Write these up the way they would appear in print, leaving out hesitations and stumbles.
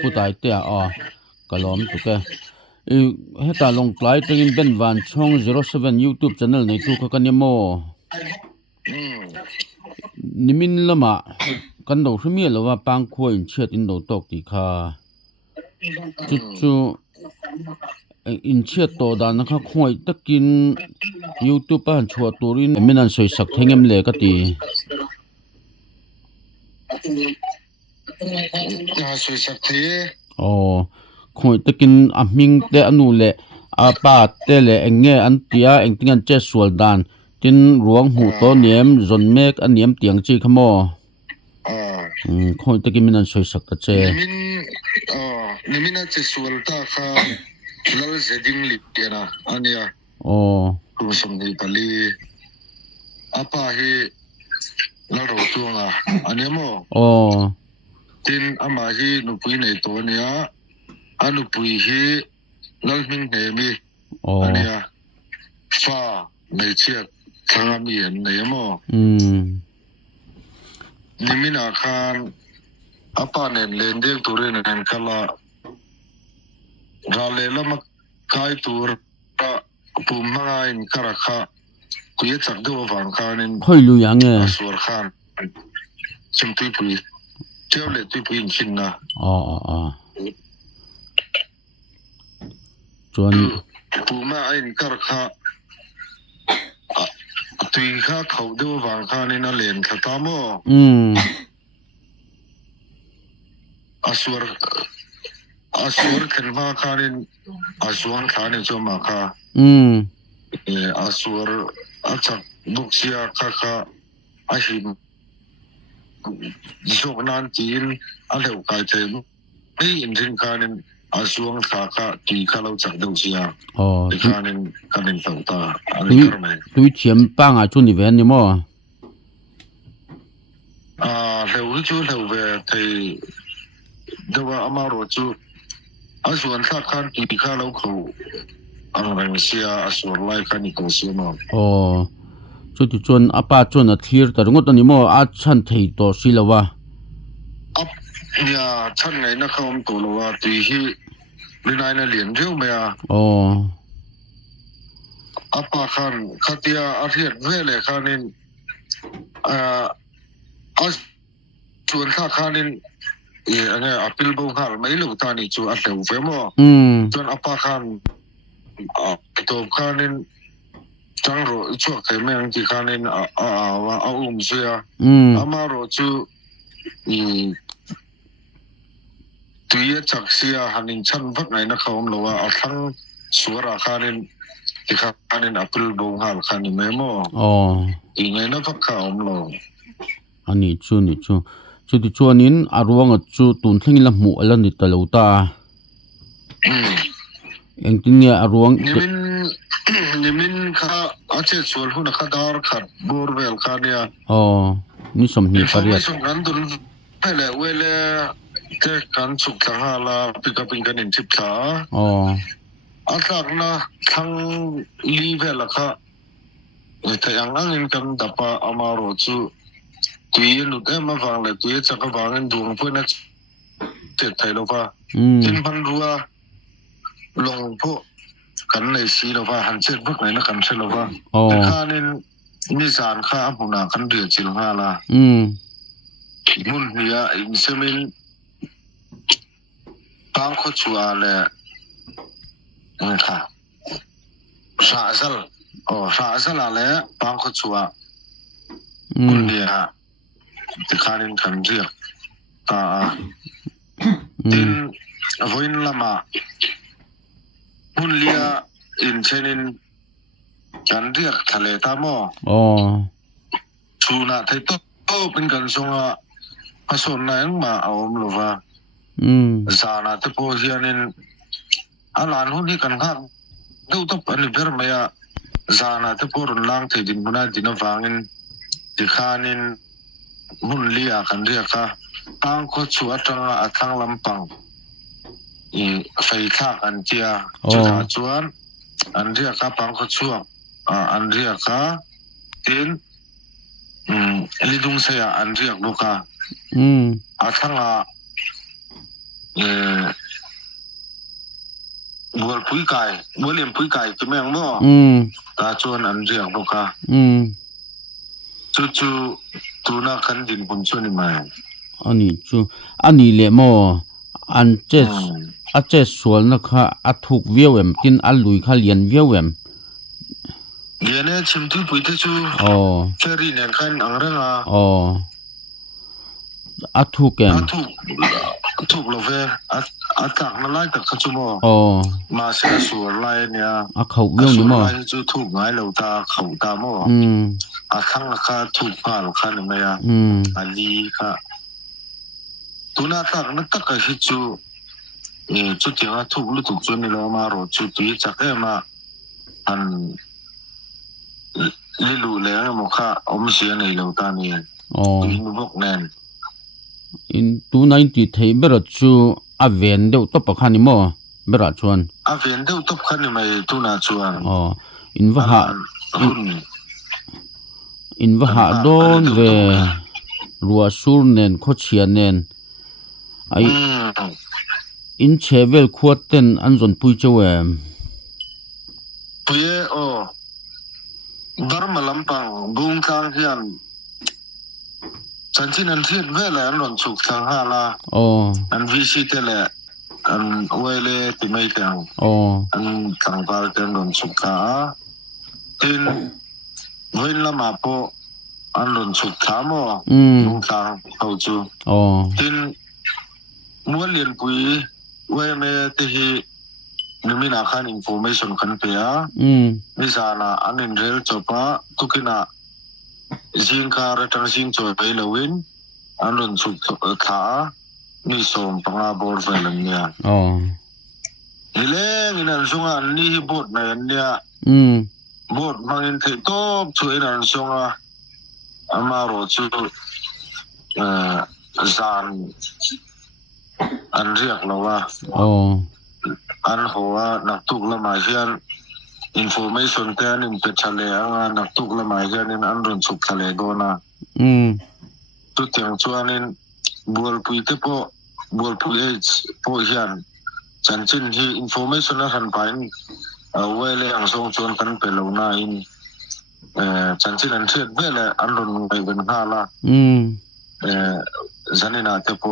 putai te a kalom tu ke heta long tlai tengin ben van chong 07 YouTube channel nei tu kha kanemo nimin lama kan do hmi lowa pang khuain chet in do tok ti kha chu in chet to da na kha khoi takin YouTube an chhuat turin minan soi sak thengem le ka ti soi sak the khoi takin a hming te anu le a pa te le enge an tia engtingan che sual dan tin ruang hu to niam zon mek an niam tiang chi khamo khoi takin minan soi sak ta che nimin a che sual ta kha lal zeding li piana ania ku som ni pali apa hi la ro tuanga anemo tin ama hi nupui nei to nia anupui hi lalming nei mi ania fa nei chiat thangami an nei mo nimina khan apa nen len dek turin an kala rale lama kai tur ta pumanga in karakha kuye chak do wang khanin khoi lu yang e asur khan chimtui pui tele tui pui in chinna chuan puma in karakha tui kha khau do wang khanin a len thata mo asur kan ma khanin asuan khanin choma kha asur achak buksia kha ahim joknan tin aleu kai the ei injin khanin asuang kha ti khalau chak do sia khanin tauta ani karme tui thiam panga chu ni ven ni mo leu chu leu ve thei dewa amaro chu asuan khan ti khalau kho ang rang sia asur lai khani ko sia mo chu ti chuan apa chuan a thlir tar ngot ani mo a chan thei to silawa ya chan ngai na khom to lowa ti hi linai na lian reu me apa khan khatia ariat vele khanin as chuan khanin ane apil bo hal mai lu tani chu a hleu ve mo chuan apa khan to khanin changro chu kai meng ti khanin a sia amaro chu tuya chaksia hanin chan vak ngai na khawm lowa a thang suara khanin ti khanin apil bo hal khanin memo i ngai na vak khawm lo ani chu ti chuanin arwanga chu tun thleng la mu ala ni talota engtinia arwang nimin kha ache chul huna khadar khat borvel khania ni som ni pariat kan dun pele wele ke kan chuk thala pikapin kan in chip tha atlak na thang li vela kha thayang angin kan dapa amaro chu tuye nu te ma wang le tuye chaka wangin dung puna te thailowa tin ban ruwa long po kan nei si lowa han chet bak nei na kan chelowa khanin ni san kha amuna kan ria chil nga la mun nia in semin pang kho chua le kha sa zal ale pang kho chua mun nia khanin kan ria tin voin lama mun lia in chenin kan ria thale ta mo chuna thai toเป็นกันทรงอาสนนายมาเอาหรือว่าสานาที่โพสยานินอาลานหุ่นที่กันข้างดูต้องอันนี้เพื่อไม่สานาที่โพรุนล่างที่ดินบุญดินฟังอินที่ขานินหุ่นเลียกันเรียกค่ะตั้งก็ชัวจังอาทางลำปังไฟข้ากันเจียจุดหาจวนอันเรียกค่ะปังก็ชัวอันเรียกค่ะทินlidung saya andriak buka atanga บัวปุ้ยไก่บัวเลี้ยงปุ้ยไก่ที่แม่งบ่ตาชวนอันเรียกบ่ค่ะจู่ๆตูน่าคันดินผมชวนนี่มาอันนี้จู่อันนี้เลยมออันเจสอาเจสส่วนนะคะอาถูกเวียวกินอันลุยค่ะเลียนเวียวเลียนเนี่ยชิมทุปุ้ยที่จู่เฟรีเนี่ยคันอังเรื่องอาถูกถูกเลยเว้ยอาตักนั่นไล่ตักขจุโมมาเสียส่วนไล่เนี่ยเขาเวียวนี่มั้งจู่ถูกไงเราตาเขาตาโมทั้งราคาถูกผ่าราคาหนึ่งไหมอันนี้ค่ะตัวน่าตักนั่นตักก็คือจู่จู่ที่ว่าถูกหรือถูกจนนี่เรามารอจู่ตัวจักมาอันลิลูแล้วเนี่ยมั้งค่ะอมเสียในเราตานี่ตัวนี้พวกแน่นอินตัวนั้นที่ไทยเบรจูอาเวนเดียวตบขันนี่มั้งเบรชวนอาเวนเดียวตบขันนี่ไม่ตัวน่าชวนอินว่าโดนเวรัวสูรเนนโคเชียนเนนไออินเชเวลขวดเต็นอันจนปุยเจวปุยดาร์มาลัมปังบุ้งทางเฮียนฉันที่นั่นที่เวลาอันหล่นสุกทางฮาลาอันวิสิตเลยอันเวลาที่ไม่เที่ยงอันทางพาร์ทหล่นสุกขาทินเวลามาโปอันหล่นสุกขาโมบุ้งทางเขาจูทินมัวเลียนปุยเวเมติฮีนิมินาคันอินโฟเมชันคันเปียมิสานาอันนินเรลจบปะทุกินาซิงคาร์ตันซิงจอยไปเลวินอันหล่นสุกขามีสมปังอาบอร์เฟลเนี่ยนี่เลยนี่นั่นส่งอันนี้บทในเนี่ยบทมันอินที่ตบช่วยนั่นส่งอ่ะมารอจูจานอันเรียกเราว่าอันหัวนักตุกละหมายเช่นอินโฟเมชันแทนอินเป็ดทะเลนักตุกละหมายเช่นอันรุนสุกทะเลโดนะตุกอย่างชวนนี่บัวปุยเตปบัวปุยโปเฮียนฉันชินที่อินโฟเมชันนั้นไปเวลาอย่างทรงชวนกันไปเหล่านั้นฉันชินอันเชื่อเวลาอันรุนไปเป็นห้าละฉันนี่น่าเตป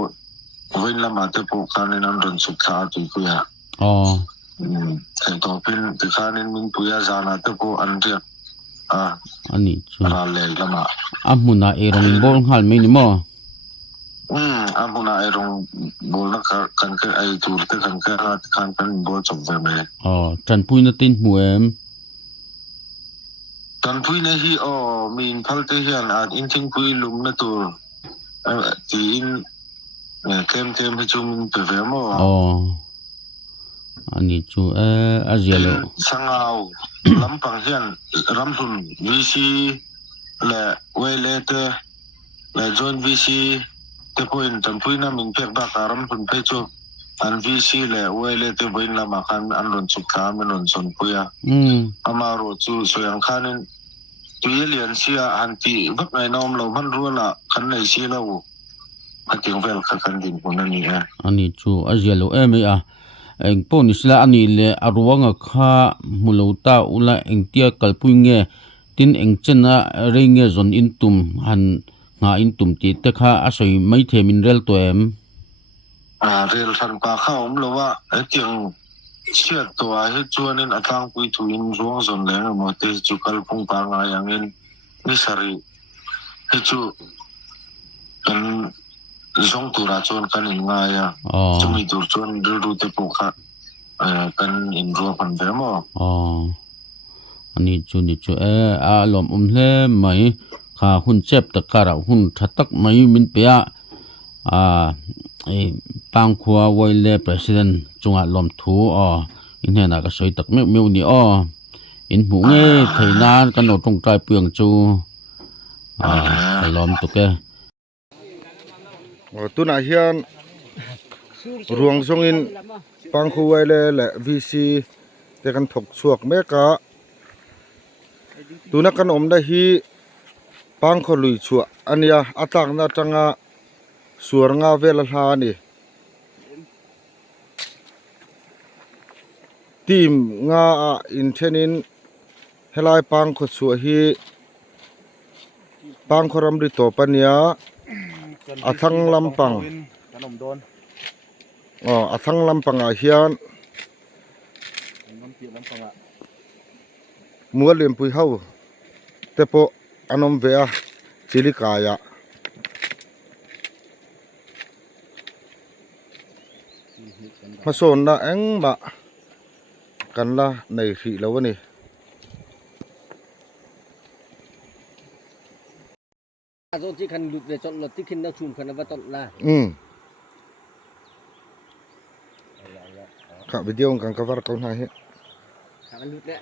เวลามาเตปการนี่อันรุนสุกขาตุยกุยะแต่ต่อเป็นที่ข้านี่มินปุยาจานาเตปอันเรียกอันนี้ราเลละมามุนาเอรงบอลหันไม่นี่มั้งมุนาเอรงบอลนักกันก็ไอตูร์ที่กันก็กันเป็นบอลจบไปไหมจันปุยนัตินหัวจันปุยเนี่ยฮีมีนพัลเทียนอินทิงปุยลุมนัตัวที่อินเต็มให้จุ่มไปเวมอันนี้จูอาเจียโลสังเอาลำปังเฮียนรำพุนวิซีและเวเลเตและจอนวิซีเตปอินจันปุยน่ะมินเพียกบักรำพุนเพจูอันวิซีและเวเลเตปอินละมาคันอันหล่นสุขามันหล่นสนปุยอามาโรจูสยังคันตุยเลียนเสียอันที่บักไงน้อมเรามันรู้ละคันไหนเสียแล้วอันที่เวลคันดินคนนั้นนี่อันนี้จูอาเจียโลไม่เอ็งพวกนี้สิละอันนี้เลยอารวงข้ามุลตาอุละเอ็งเตียกัลปุยเงี้ยตินเอ็งเจนะเรื่องเงี้ยจนอินตุมหันงาอินตุมตีแต่ข้าอาศัยไม่เทมินเรลตัวเรลฟันปากเข้าผมเลยว่าไอ้เตียงเชื่อตัวให้จวนนี่อัตลังปุยถุยนร่วงจนแรงหมดที่จุกัลพงปางอย่างนี้นิสัยให้จูกันส่งตัวราชวนกันอินง่ายจะมีตัวชวนรู้แต่พวกกันอินรัวพันเดิมอันนี้จูอารมณ์เล่ไหมข้าหุ่นเจ็บตะการะหุ่นทัดตักไม่มินเปียปังขัวไวเล่ประธานจงอารมณ์ทูอินเฮน่าก็สวยตักเมียวนี่อินหูเงี้ยไทยนานกันโนตรงใจเปลืองจูอารมณ์ตุกแกตัวน่ะเฮียนรวงทรงอินปังคูไวเลและวีซีแต่กันถกสวกเมกะตัวนักกันอมได้ฮีปังขลุยชัวอันนี้อัตังนาจังสวรงาเวลานี่ ทีมงาอินเทนินเฮลายปังขดสัวฮีปังครำริโตปัญญาอาทังลำปังอาทังลำปังอาเฮียนมัวเลียมปุยเฮาเตโปอนอมเวียจิลิกายะมาโซนนะเอ็งบะกันละในสีแล้ววะนี่Zo chỉ cần lụt để chọn lụt tí khi nó chùm khẩn nó chọn là ข้าไปเดียวกันกับว่าเขาหาย thằng lụt đấy.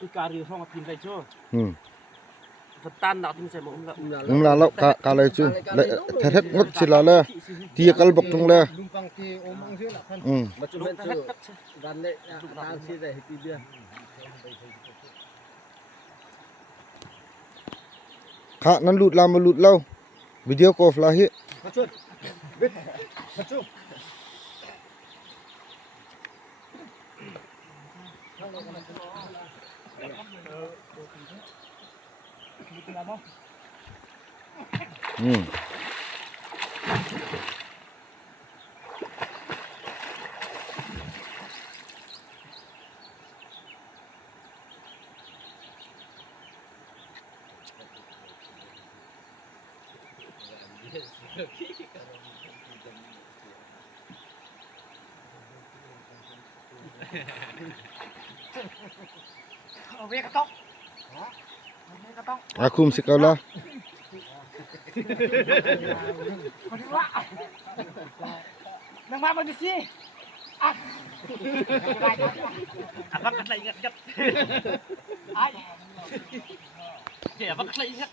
Thì cả rìu xong mà tìm thấy chưa? อืม Vật tan nào tìm xem mà ông lợn. มึงลาแล้วกาเลยจูเลยแท้ๆงดสิลาเลยเตียกลบกตรงเลย Lumpang ti omang sih lah kan. อืม Macam Lúc tu. hết tất. Dan le tang sih dah hiti dia. ข้านั้นหลุดลามมาหลุดแล้ววิดีโอกอฟลาฮิ Macam. Bit. Macam. Lama. อืม Ở về cái tóc. Aku mesti kau lah. Nang mama di sini. Ah. Abang kat lagi ingat. Ai. Okey, abang kat lagi ingat.